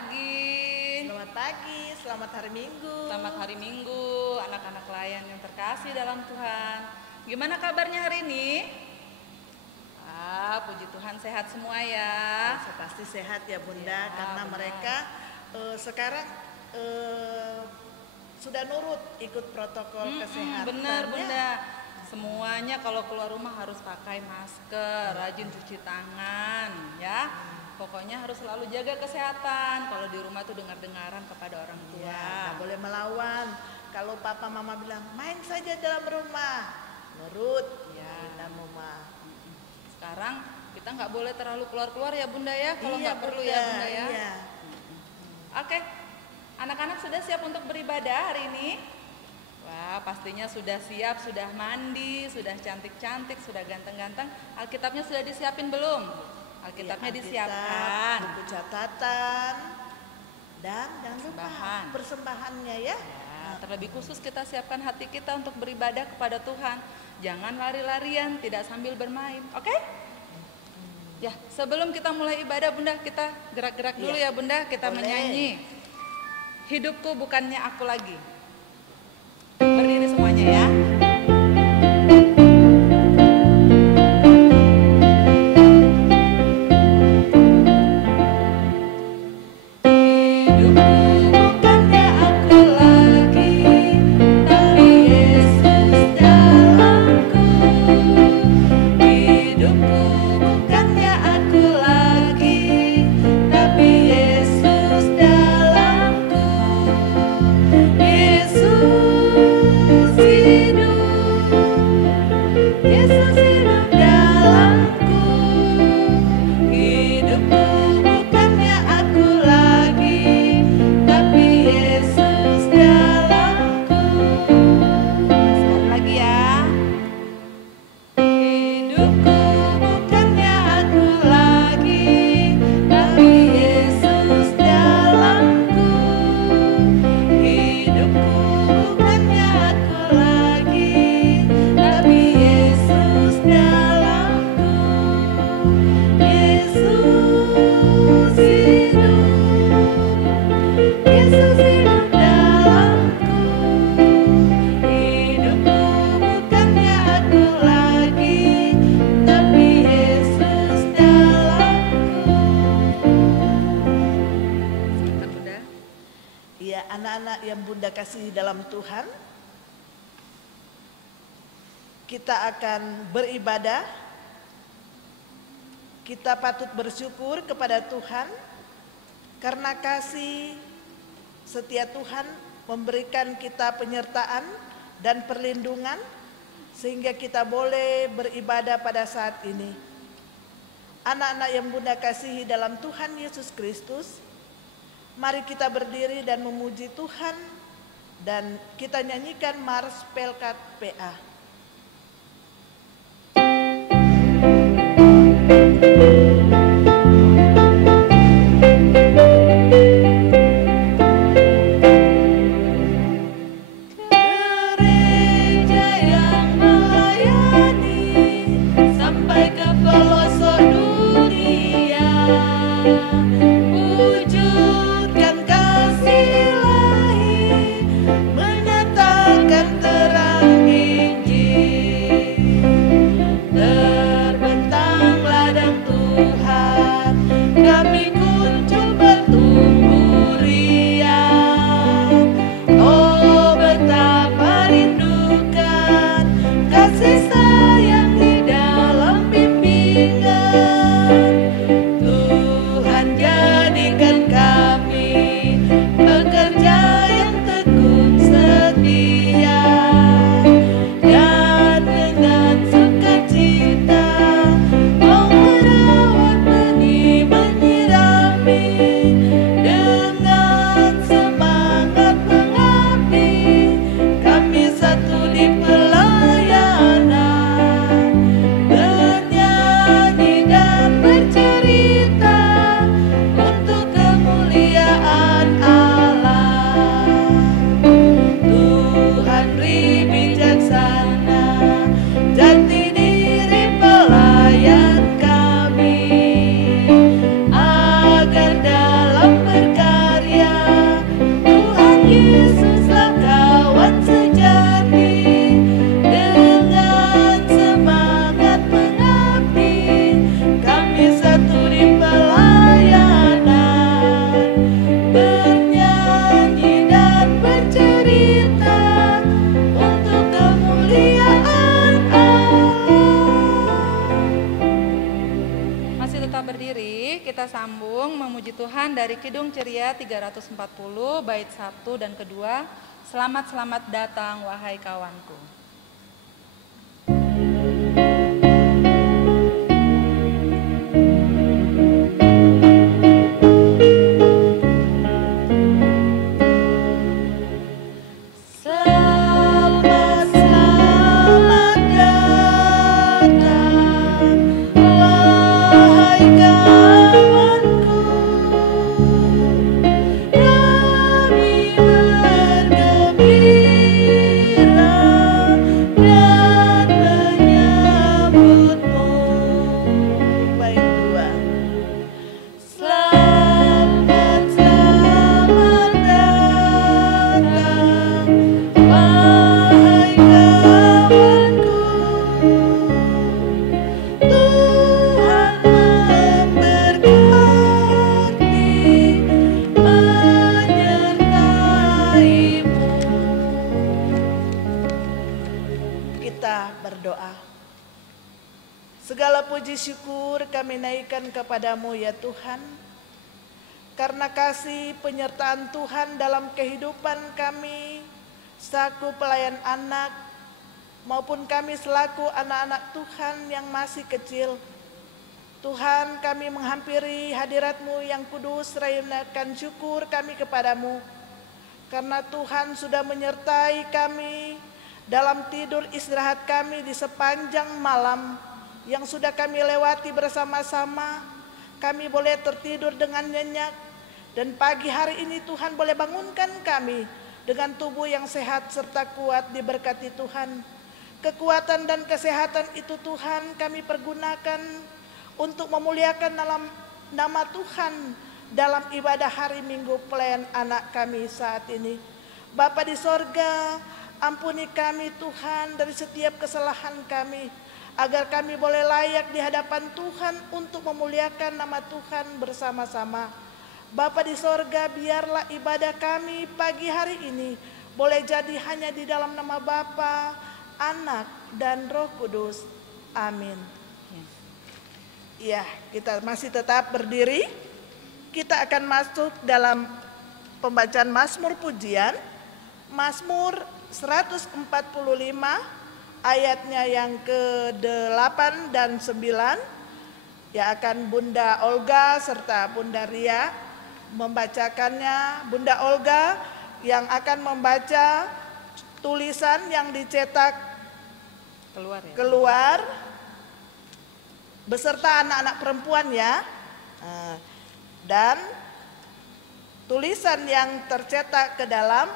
pagi. Selamat pagi, selamat hari Minggu. Selamat hari Minggu, anak-anak layan yang terkasih dalam Tuhan. Gimana kabarnya hari ini? Puji Tuhan sehat semua ya. Pasti sehat ya Bunda, Ya, karena benar. mereka sekarang sudah nurut ikut protokol kesehatan. Benar Bunda. Semuanya kalau keluar rumah harus pakai masker, rajin cuci tangan ya. Pokoknya harus selalu jaga kesehatan. Kalau di rumah tuh dengar-dengaran kepada orang tua. Ya, nggak boleh melawan. Kalau papa mama bilang main saja dalam rumah, nurut Ya. dalam rumah. Sekarang kita nggak boleh terlalu keluar-keluar ya Bunda ya. Kalau Iya, nggak perlu ya Bunda ya. Iya. Oke, anak-anak sudah siap untuk beribadah hari ini? Wah, pastinya sudah siap, sudah mandi, sudah cantik-cantik, sudah ganteng-ganteng. Alkitabnya sudah disiapin belum? Alkitabnya Iya, disiapkan. buku catatan, dan jangan lupa Persembahan. persembahannya ya. Ya, terlebih khusus kita siapkan hati kita untuk beribadah kepada Tuhan. Jangan lari-larian, tidak sambil bermain, oke? Ya, sebelum kita mulai ibadah Bunda, kita gerak-gerak dulu Iya. ya Bunda, kita Boleh. menyanyi. Hidupku bukannya aku lagi. Berdiri semuanya ya. Hidupku bukannya aku lagi, tapi Yesus dalamku. Hidupku bukannya aku lagi, tapi Yesus dalamku. Yesus hidup, Yesus hidup dalamku. Hidupku bukannya aku lagi, tapi Yesus dalamku. Sekali lagi ya. Hidupku bukannya aku lagi, tapi Yesus dalamku. Hidupku bukannya aku lagi, tapi Yesus dalamku. Yesus hidup, Yesus hidup dalamku. Hidupku bukannya aku lagi, tapi Yesus dalamku. Silakan Bunda. Ya, anak-anak yang Bunda kasih dalam Tuhan, kita akan beribadah. Kita patut bersyukur kepada Tuhan karena kasih setia Tuhan memberikan kita penyertaan dan perlindungan sehingga kita boleh beribadah pada saat ini. Anak-anak yang Bunda kasihi dalam Tuhan Yesus Kristus, mari kita berdiri dan memuji Tuhan dan kita nyanyikan Mars Pelkat PA. Gereja yang melayani sampai ke pelosok dunia, wujudkan kasih ilahi, menyatakan terang Injil. sambung memuji Tuhan dari Kidung Ceria 340 bait 1 dan kedua. Selamat datang wahai kawanku. Syukur kami naikkan kepadamu ya Tuhan, karena kasih penyertaan Tuhan dalam kehidupan kami selaku pelayan anak maupun kami selaku anak-anak Tuhan yang masih kecil. Tuhan, kami menghampiri hadirat-Mu yang kudus, serahkan syukur kami kepadamu, karena Tuhan sudah menyertai kami dalam tidur istirahat kami di sepanjang malam yang sudah kami lewati bersama-sama. Kami boleh tertidur dengan nyenyak, dan pagi hari ini Tuhan boleh bangunkan kami dengan tubuh yang sehat serta kuat diberkati Tuhan. Kekuatan dan kesehatan itu Tuhan kami pergunakan untuk memuliakan dalam nama Tuhan dalam ibadah hari Minggu pelayan anak kami saat ini. Bapa di sorga, ampuni kami Tuhan dari setiap kesalahan kami, agar kami boleh layak di hadapan Tuhan untuk memuliakan nama Tuhan bersama-sama. Bapa di sorga, biarlah ibadah kami pagi hari ini boleh jadi hanya di dalam nama Bapa, Anak, dan Roh Kudus. Amin. Ya, kita masih tetap berdiri. Kita akan masuk dalam pembacaan Mazmur Pujian, Mazmur 145, ayatnya yang ke-8 dan 9, yang akan Bunda Olga serta Bunda Ria membacakannya. Bunda Olga yang akan membaca tulisan yang dicetak keluar beserta anak-anak perempuan ya, dan tulisan yang tercetak ke dalam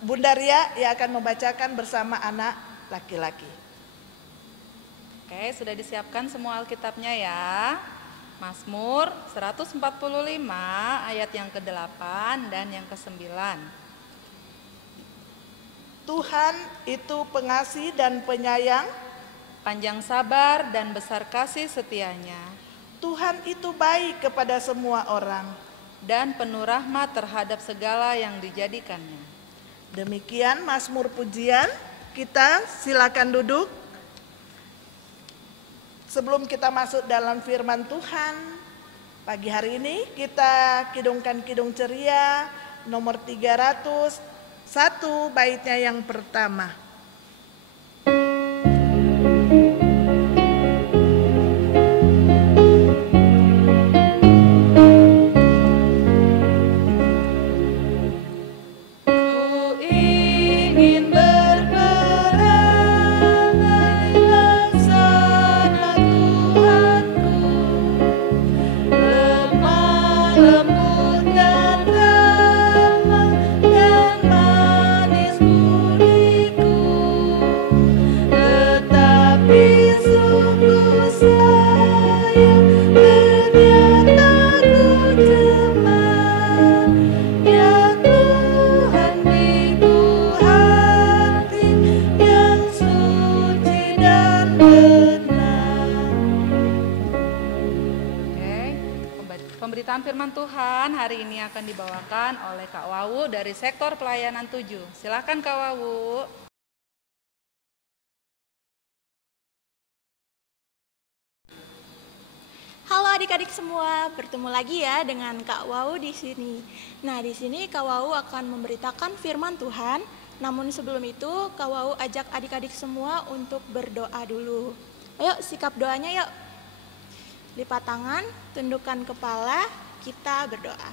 Bunda Ria yang akan membacakan bersama anak laki-laki. Oke, sudah disiapkan semua Alkitabnya ya. Mazmur 145 ayat yang ke-8 dan yang ke-9. Tuhan itu pengasih dan penyayang, panjang sabar dan besar kasih setianya. Tuhan itu baik kepada semua orang, dan penuh rahmat terhadap segala yang dijadikannya. Demikian Mazmur pujian. Kita silakan duduk. Sebelum kita masuk dalam firman Tuhan, pagi hari ini kita kidungkan Kidung Ceria nomor 301 baitnya yang pertama. Pemberitaan firman Tuhan hari ini akan dibawakan oleh Kak Wawu dari sektor pelayanan 7. Silakan Kak Wawu. Halo adik-adik semua, bertemu lagi ya dengan Kak Wau di sini. Nah, di sini Kak Wau akan memberitakan firman Tuhan. Namun sebelum itu, Kak Wau ajak adik-adik semua untuk berdoa dulu. Ayo, sikap doanya yuk. Lipat tangan, tundukkan kepala, kita berdoa.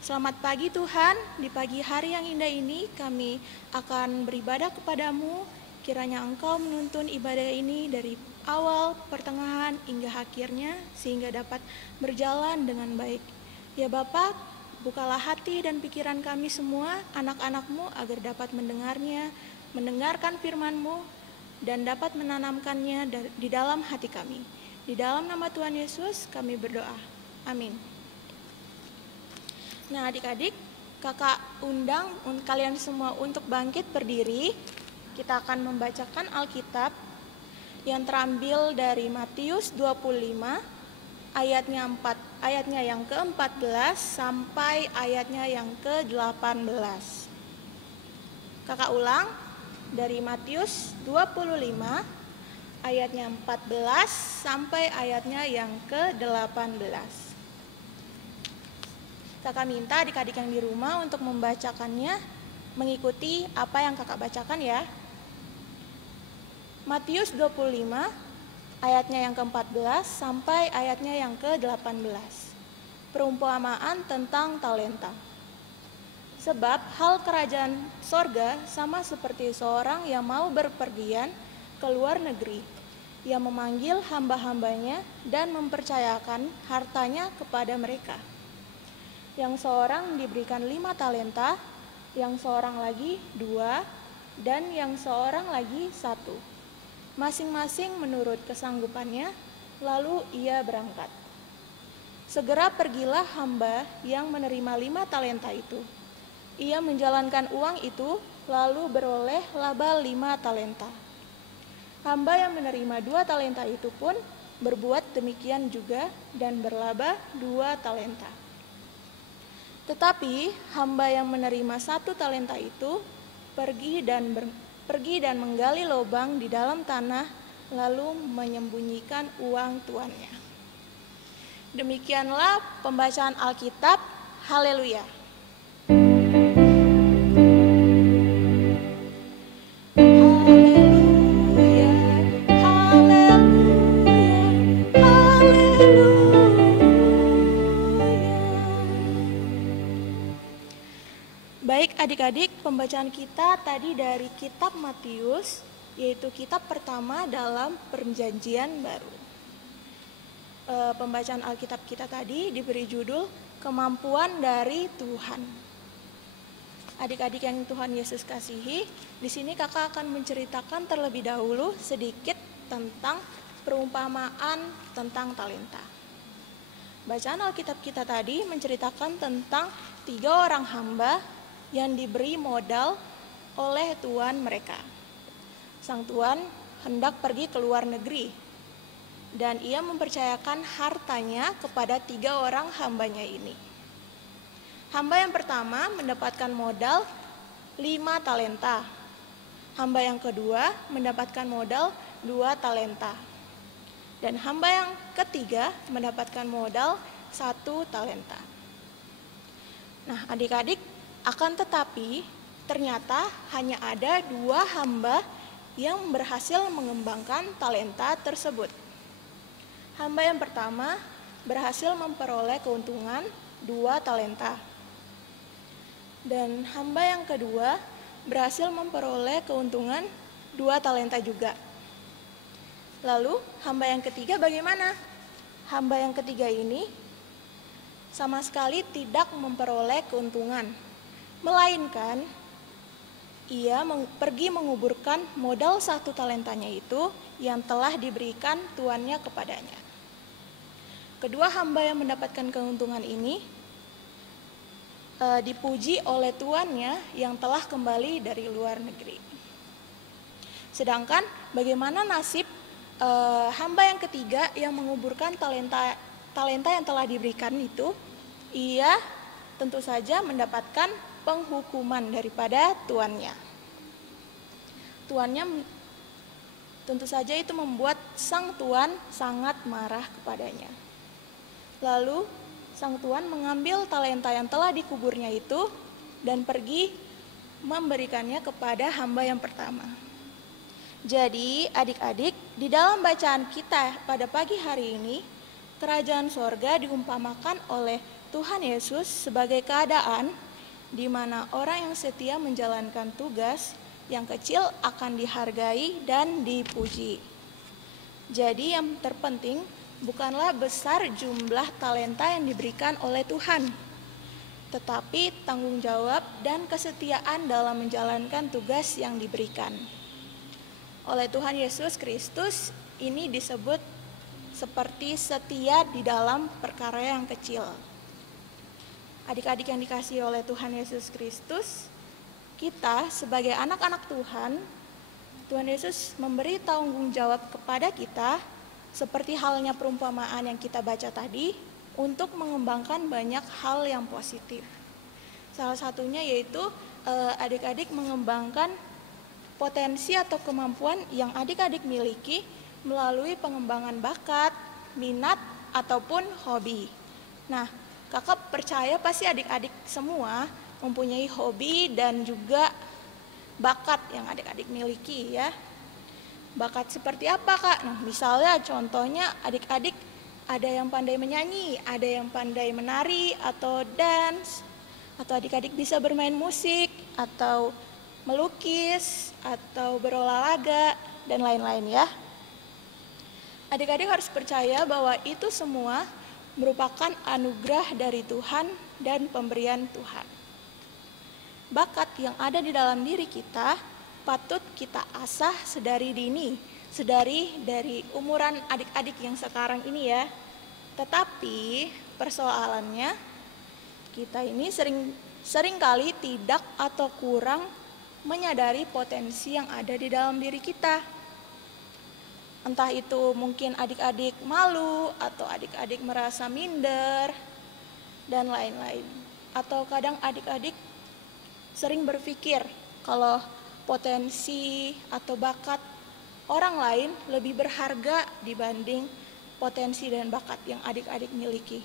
Selamat pagi Tuhan, di pagi hari yang indah ini kami akan beribadah kepadamu. Kiranya Engkau menuntun ibadah ini dari awal, pertengahan, hingga akhirnya sehingga dapat berjalan dengan baik. Ya Bapa, bukalah hati dan pikiran kami semua, anak-anak-Mu agar dapat mendengarkan firman-Mu dan dapat menanamkannya di dalam hati kami. Di dalam nama Tuhan Yesus kami berdoa. Amin. Nah adik-adik, kakak undang kalian semua untuk bangkit berdiri. Kita akan membacakan Alkitab yang terambil dari Matius 25 ayatnya yang ke-14 sampai ayatnya yang ke-18. Kakak ulang dari Matius 25 ayatnya 14 sampai ayatnya yang ke-18. Kakak minta adik-adik yang di rumah untuk membacakannya, mengikuti apa yang kakak bacakan ya. Matius 25 ayatnya yang ke-14 sampai ayatnya yang ke-18. Perumpamaan tentang talenta. Sebab hal kerajaan sorga sama seperti seorang yang mau berpergian ke luar negeri. Ia memanggil hamba-hambanya dan mempercayakan hartanya kepada mereka. Yang seorang diberikan 5 talenta, yang seorang lagi 2, dan yang seorang lagi 1. Masing-masing menurut kesanggupannya, lalu ia berangkat. Segera pergilah hamba yang menerima 5 talenta itu. Ia menjalankan uang itu, lalu beroleh laba 5 talenta. Hamba yang menerima 2 talenta itu pun berbuat demikian juga dan berlaba 2 talenta. Tetapi hamba yang menerima 1 talenta itu pergi dan menggali lubang di dalam tanah, lalu menyembunyikan uang tuannya. Demikianlah pembacaan Alkitab. Haleluya. Baik adik-adik, pembacaan kita tadi dari kitab Matius, yaitu kitab pertama dalam Perjanjian Baru. Pembacaan Alkitab kita tadi diberi judul Kemampuan dari Tuhan. Adik-adik yang Tuhan Yesus kasihi, di sini kakak akan menceritakan terlebih dahulu sedikit tentang perumpamaan tentang talenta. Bacaan Alkitab kita tadi menceritakan tentang 3 orang hamba yang diberi modal oleh tuan mereka. Sang tuan hendak pergi ke luar negeri dan ia mempercayakan hartanya kepada 3 orang hambanya ini. Hamba yang pertama mendapatkan modal 5 talenta. Hamba yang kedua mendapatkan modal 2 talenta. Dan hamba yang ketiga mendapatkan modal 1 talenta. Nah adik-adik, akan tetapi ternyata hanya ada 2 hamba yang berhasil mengembangkan talenta tersebut. Hamba yang pertama berhasil memperoleh keuntungan 2 talenta. Dan hamba yang kedua berhasil memperoleh keuntungan 2 talenta juga. Lalu hamba yang ketiga bagaimana? Hamba yang ketiga ini sama sekali tidak memperoleh keuntungan, melainkan ia pergi menguburkan modal 1 talentanya itu yang telah diberikan tuannya kepadanya. Kedua hamba yang mendapatkan keuntungan ini dipuji oleh tuannya yang telah kembali dari luar negeri. Sedangkan bagaimana nasib hamba yang ketiga yang menguburkan talenta yang telah diberikan itu? Ia tentu saja mendapatkan penghukuman daripada tuannya. tentu saja itu membuat sang tuan sangat marah kepadanya. Lalu sang tuan mengambil talenta yang telah dikuburnya itu dan pergi memberikannya kepada hamba yang pertama. Jadi adik-adik, di dalam bacaan kita pada pagi hari ini, kerajaan sorga diumpamakan oleh Tuhan Yesus sebagai keadaan di mana orang yang setia menjalankan tugas yang kecil akan dihargai dan dipuji. Jadi yang terpenting bukanlah besar jumlah talenta yang diberikan oleh Tuhan, tetapi tanggung jawab dan kesetiaan dalam menjalankan tugas yang diberikan. Oleh Tuhan Yesus Kristus ini disebut seperti setia di dalam perkara yang kecil. Adik-adik yang dikasihi oleh Tuhan Yesus Kristus, kita sebagai anak-anak Tuhan, Tuhan Yesus memberi tanggung jawab kepada kita seperti halnya perumpamaan yang kita baca tadi untuk mengembangkan banyak hal yang positif. Salah satunya yaitu adik-adik mengembangkan potensi atau kemampuan yang adik-adik miliki melalui pengembangan bakat, minat, ataupun hobi. Nah, kakak percaya pasti adik-adik semua mempunyai hobi dan juga bakat yang adik-adik miliki ya. Bakat seperti apa kak? Nah, misalnya contohnya adik-adik ada yang pandai menyanyi, ada yang pandai menari atau dance, atau adik-adik bisa bermain musik, atau melukis, atau berolahraga, dan lain-lain ya. Adik-adik harus percaya bahwa itu semua merupakan anugerah dari Tuhan dan pemberian Tuhan. Bakat yang ada di dalam diri kita patut kita asah sedari dini, sedari dari umuran adik-adik yang sekarang ini ya. Tetapi persoalannya kita ini seringkali tidak atau kurang menyadari potensi yang ada di dalam diri kita. Entah itu mungkin adik-adik malu atau adik-adik merasa minder dan lain-lain. Atau kadang adik-adik sering berpikir kalau potensi atau bakat orang lain lebih berharga dibanding potensi dan bakat yang adik-adik miliki.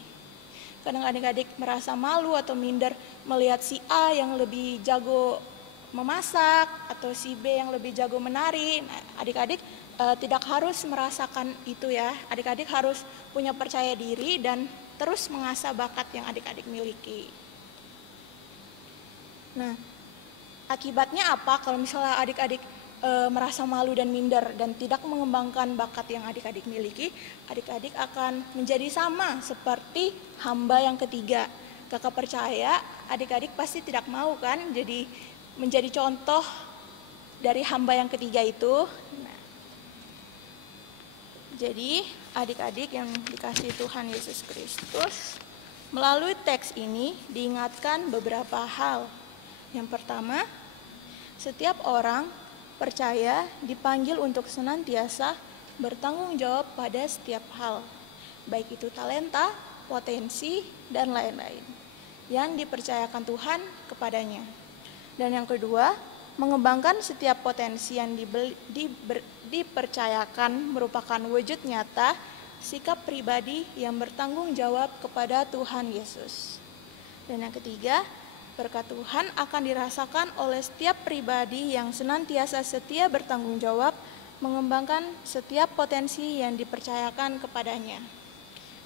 Kadang adik-adik merasa malu atau minder melihat si A yang lebih jago memasak atau si B yang lebih jago menari. Nah, adik-adik tidak harus merasakan itu ya. Adik-adik harus punya percaya diri dan terus mengasah bakat yang adik-adik miliki. Nah, akibatnya apa kalau misalnya adik-adik merasa malu dan minder dan tidak mengembangkan bakat yang adik-adik miliki? Adik-adik akan menjadi sama seperti hamba yang ketiga. Kakak percaya adik-adik pasti tidak mau kan jadi menjadi contoh dari hamba yang ketiga itu. Nah, jadi adik-adik yang dikasihi Tuhan Yesus Kristus, melalui teks ini diingatkan beberapa hal. Yang pertama, setiap orang percaya dipanggil untuk senantiasa bertanggung jawab pada setiap hal, baik itu talenta, potensi, dan lain-lain yang dipercayakan Tuhan kepadanya. Dan yang kedua, mengembangkan setiap potensi yang dipercayakan merupakan wujud nyata sikap pribadi yang bertanggung jawab kepada Tuhan Yesus. Dan yang ketiga, berkat Tuhan akan dirasakan oleh setiap pribadi yang senantiasa setia bertanggung jawab mengembangkan setiap potensi yang dipercayakan kepadanya.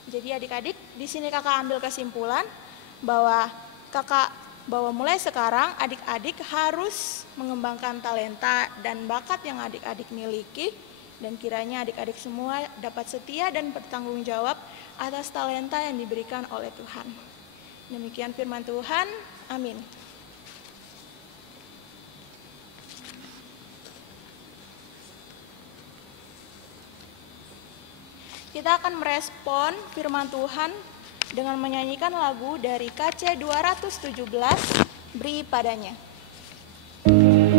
Jadi adik-adik, di sini kakak ambil kesimpulan bahwa mulai sekarang adik-adik harus mengembangkan talenta dan bakat yang adik-adik miliki, dan kiranya adik-adik semua dapat setia dan bertanggung jawab atas talenta yang diberikan oleh Tuhan. Demikian firman Tuhan, amin. Kita akan merespon firman Tuhan dengan menyanyikan lagu dari KC 217, Beri Padanya. Beri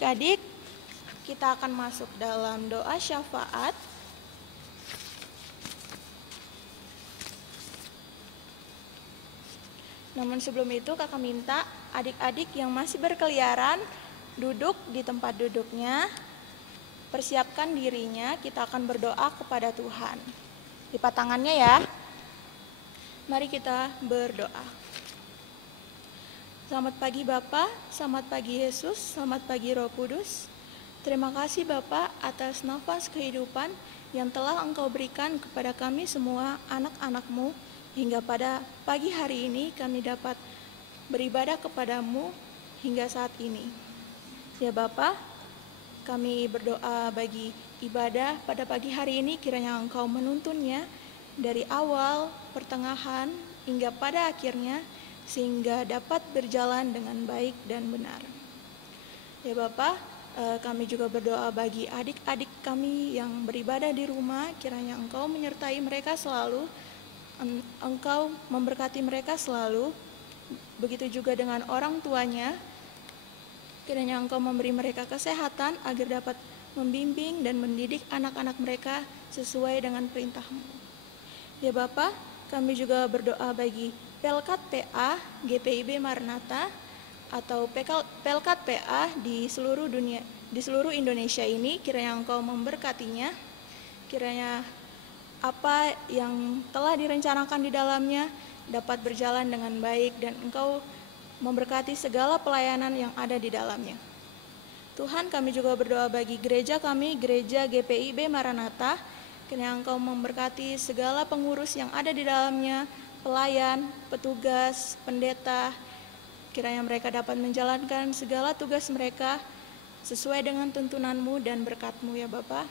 Adik-adik, kita akan masuk dalam doa syafaat. Namun sebelum itu kakak minta adik-adik yang masih berkeliaran duduk di tempat duduknya, persiapkan dirinya, kita akan berdoa kepada Tuhan. Lipat tangannya ya. Mari kita berdoa. Selamat pagi Bapa, selamat pagi Yesus, selamat pagi Roh Kudus. Terima kasih Bapa atas nafas kehidupan yang telah Engkau berikan kepada kami semua anak-anak-Mu, hingga pada pagi hari ini kami dapat beribadah kepadamu hingga saat ini. Ya Bapa, kami berdoa bagi ibadah pada pagi hari ini, kiranya Engkau menuntunnya dari awal, pertengahan, hingga pada akhirnya, sehingga dapat berjalan dengan baik dan benar. Ya Bapa, kami juga berdoa bagi adik-adik kami yang beribadah di rumah, kiranya Engkau menyertai mereka selalu, Engkau memberkati mereka selalu, begitu juga dengan orang tuanya, kiranya Engkau memberi mereka kesehatan agar dapat membimbing dan mendidik anak-anak mereka sesuai dengan perintah-Mu. Ya Bapa, kami juga berdoa bagi Pelkat PA GPIB Maranatha atau Pelkat PA di seluruh dunia, di seluruh Indonesia ini, kiranya Engkau memberkatinya, kiranya apa yang telah direncanakan di dalamnya dapat berjalan dengan baik dan Engkau memberkati segala pelayanan yang ada di dalamnya. Tuhan, kami juga berdoa bagi gereja kami, gereja GPIB Maranatha, kiranya Engkau memberkati segala pengurus yang ada di dalamnya, pelayan, petugas, pendeta, kiranya mereka dapat menjalankan segala tugas mereka sesuai dengan tuntunan-Mu dan berkat-Mu ya Bapa.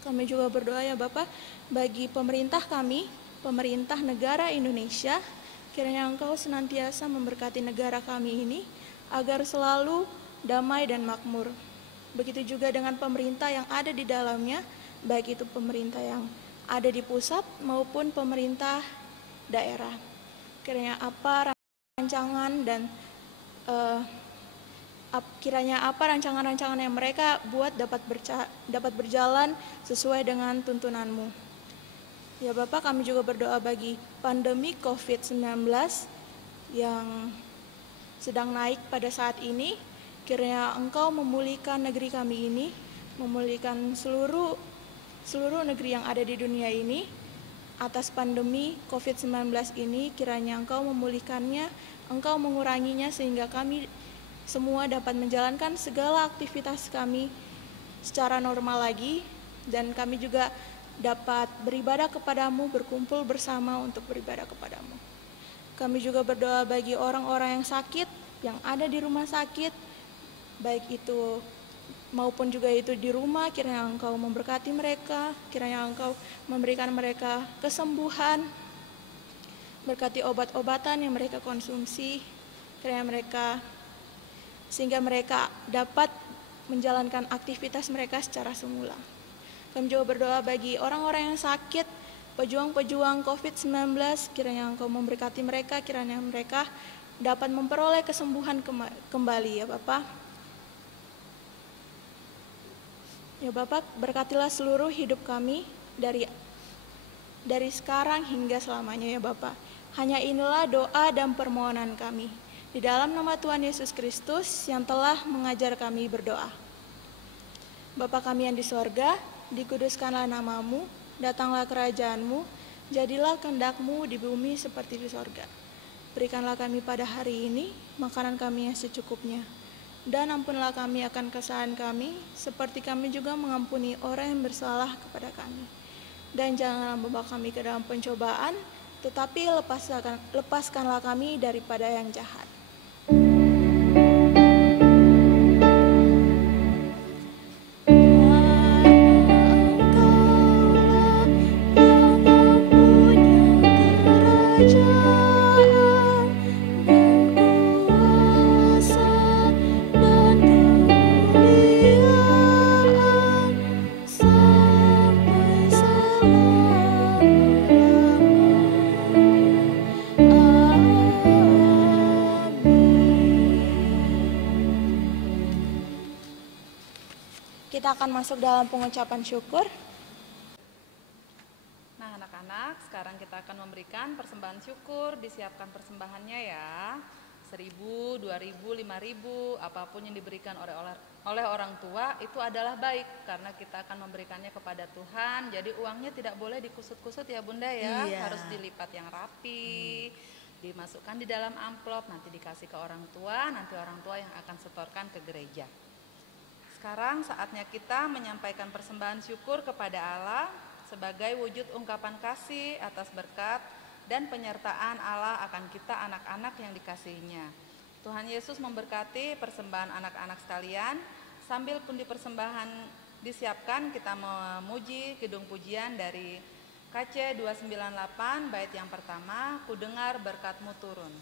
Kami juga berdoa ya Bapa bagi pemerintah kami, pemerintah negara Indonesia, kiranya Engkau senantiasa memberkati negara kami ini agar selalu damai dan makmur. Begitu juga dengan pemerintah yang ada di dalamnya, baik itu pemerintah yang ada di pusat maupun pemerintah daerah. Kiranya apa rancangan dan kiranya apa rancangan-rancangan yang mereka buat dapat berjalan sesuai dengan tuntunan-Mu. Ya Bapak, kami juga berdoa bagi pandemi COVID-19 yang sedang naik pada saat ini. Kiranya Engkau memulihkan negeri kami ini, memulihkan seluruh negeri yang ada di dunia ini atas pandemi COVID-19 ini. Kiranya Engkau memulihkannya, Engkau menguranginya sehingga kami semua dapat menjalankan segala aktivitas kami secara normal lagi, dan kami juga dapat beribadah kepadamu, berkumpul bersama untuk beribadah kepadamu. Kami juga berdoa bagi orang-orang yang sakit, yang ada di rumah sakit, baik itu maupun juga itu di rumah, kiranya Engkau memberkati mereka, kiranya Engkau memberikan mereka kesembuhan, berkati obat-obatan yang mereka konsumsi, kiranya sehingga mereka dapat menjalankan aktivitas mereka secara semula. Kami juga berdoa bagi orang-orang yang sakit, pejuang-pejuang COVID-19, kiranya Engkau memberkati mereka, kiranya mereka dapat memperoleh kesembuhan kembali ya Bapak. Ya Bapak, berkatilah seluruh hidup kami dari sekarang hingga selamanya ya Bapak. Hanya inilah doa dan permohonan kami. Di dalam nama Tuhan Yesus Kristus yang telah mengajar kami berdoa. Bapa kami yang di sorga, dikuduskanlah nama-Mu, datanglah kerajaan-Mu, jadilah kehendak-Mu di bumi seperti di sorga. Berikanlah kami pada hari ini makanan kami yang secukupnya, dan ampunlah kami akan kesalahan kami, seperti kami juga mengampuni orang yang bersalah kepada kami. Dan janganlah membawa kami ke dalam pencobaan, tetapi lepaskanlah kami daripada yang jahat. kita akan masuk dalam pengucapan syukur. Nah anak-anak, sekarang kita akan memberikan persembahan syukur. Disiapkan persembahannya ya. 1.000, 2.000, 5.000, apapun yang diberikan oleh orang tua itu adalah baik karena kita akan memberikannya kepada Tuhan. Jadi uangnya tidak boleh dikusut-kusut ya Bunda ya. Iya. Harus dilipat yang rapi, dimasukkan di dalam amplop, nanti dikasih ke orang tua, nanti orang tua yang akan setorkan ke gereja. Sekarang saatnya kita menyampaikan persembahan syukur kepada Allah sebagai wujud ungkapan kasih atas berkat dan penyertaan Allah akan kita anak-anak yang dikasihinya. Tuhan Yesus memberkati persembahan anak-anak sekalian. Sambil pundi persembahan disiapkan, kita memuji kidung pujian dari KC 298 bait yang pertama, Ku dengar berkat-Mu turun.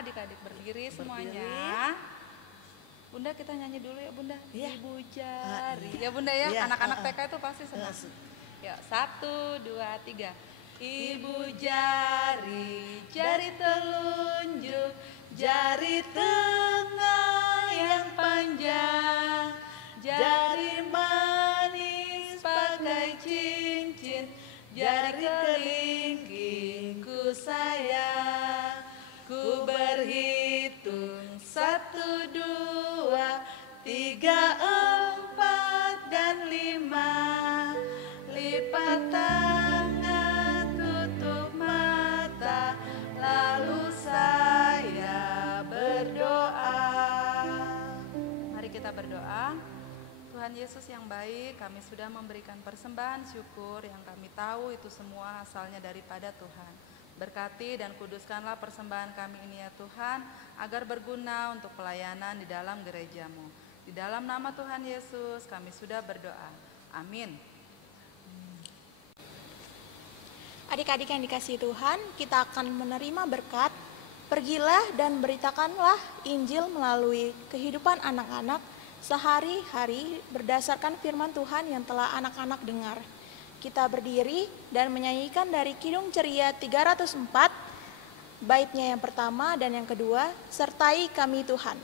Adik-adik berdiri semuanya. Bunda kita nyanyi dulu ya Bunda. Iya. Ibu jari. Ya Bunda ya, Iya, anak-anak TK itu pasti senang. Ya, 1, 2, 3. Ibu jari, jari telunjuk, jari tengah yang panjang, jari manis pakai cincin, jari kelingkingku sayang. Ku berhitung 1, 2, 3, 4, dan 5. Lipat tangan, tutup mata, lalu saya berdoa. Mari kita berdoa. Tuhan Yesus yang baik, kami sudah memberikan persembahan syukur yang kami tahu itu semua asalnya daripada Tuhan. Berkati dan kuduskanlah persembahan kami ini ya Tuhan, agar berguna untuk pelayanan di dalam gereja-Mu. Di dalam nama Tuhan Yesus kami sudah berdoa. Amin. Adik-adik yang dikasihi Tuhan, kita akan menerima berkat. Pergilah dan beritakanlah Injil melalui kehidupan anak-anak sehari-hari berdasarkan firman Tuhan yang telah anak-anak dengar. Kita berdiri dan menyanyikan dari Kidung Ceria 304, baitnya yang pertama dan yang kedua, Sertai Kami Tuhan.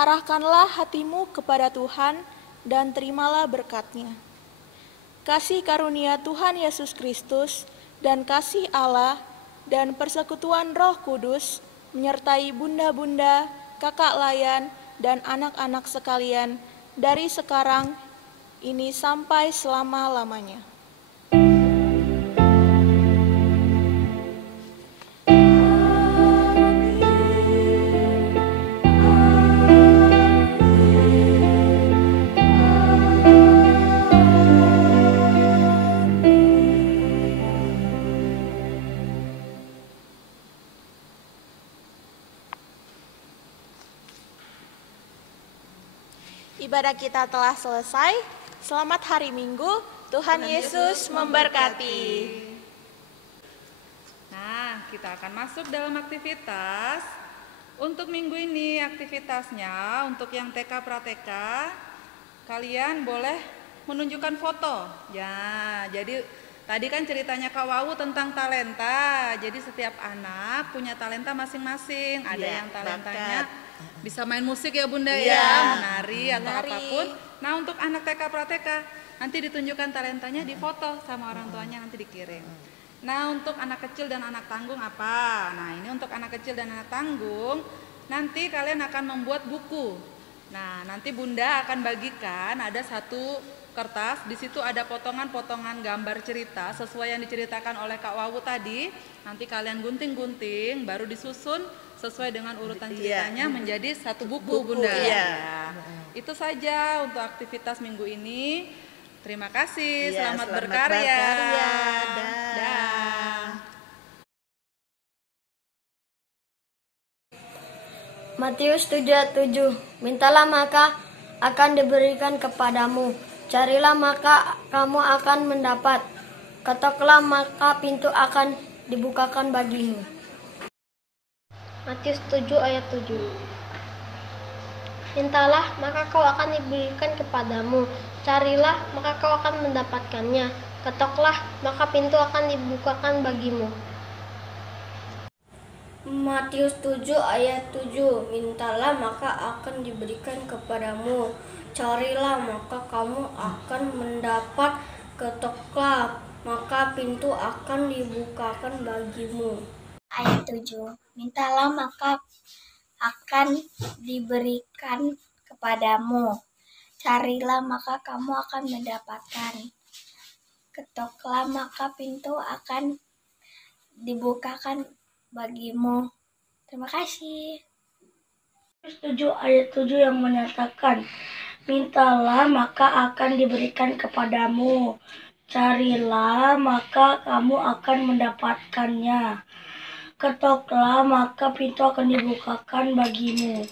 Arahkanlah hatimu kepada Tuhan dan terimalah berkat-Nya. Kasih karunia Tuhan Yesus Kristus dan kasih Allah dan persekutuan Roh Kudus menyertai bunda-bunda, kakak layan, dan anak-anak sekalian dari sekarang ini sampai selama-lamanya. Ibadah kita telah selesai. Selamat hari Minggu. Tuhan Yesus memberkati. Nah, kita akan masuk dalam aktivitas. Untuk minggu ini aktivitasnya untuk yang TK Prateka, kalian boleh menunjukkan foto. Ya, jadi tadi kan ceritanya Kak Wawu tentang talenta. Jadi setiap anak punya talenta masing-masing. Ada yang talentanya bisa main musik ya Bunda ya, menari atau apapun. Nah, untuk anak TK Prateka nanti ditunjukkan talentanya, difoto sama orang tuanya, nanti dikirim. Nah, untuk anak kecil dan anak tanggung apa? Nah, ini untuk anak kecil dan anak tanggung, nanti kalian akan membuat buku. Nah, nanti Bunda akan bagikan, ada satu kertas, di situ ada potongan-potongan gambar cerita sesuai yang diceritakan oleh Kak Wawu tadi. Nanti kalian gunting-gunting, baru disusun sesuai dengan urutan ceritanya menjadi satu buku Bunda. Ya. Itu saja untuk aktivitas minggu ini. Terima kasih, selamat berkarya. Dah. Matius 7:7. Mintalah maka akan diberikan kepadamu. Carilah maka kamu akan mendapat. Ketoklah maka pintu akan dibukakan bagimu. Matius 7:7. Mintalah maka kau akan diberikan kepadamu. Carilah maka kau akan mendapatkannya. Ketoklah maka pintu akan dibukakan bagimu. Matius 7:7. Mintalah maka akan diberikan kepadamu. Carilah maka kamu akan mendapat. Ketoklah maka pintu akan dibukakan bagimu. Ayat 7. Mintalah maka akan diberikan kepadamu. Carilah maka kamu akan mendapatkan. Ketoklah maka pintu akan dibukakan bagimu. Terima kasih. 7:7 yang menyatakan, mintalah maka akan diberikan kepadamu. Carilah maka kamu akan mendapatkannya. Ketoklah maka pintu akan dibukakan bagimu.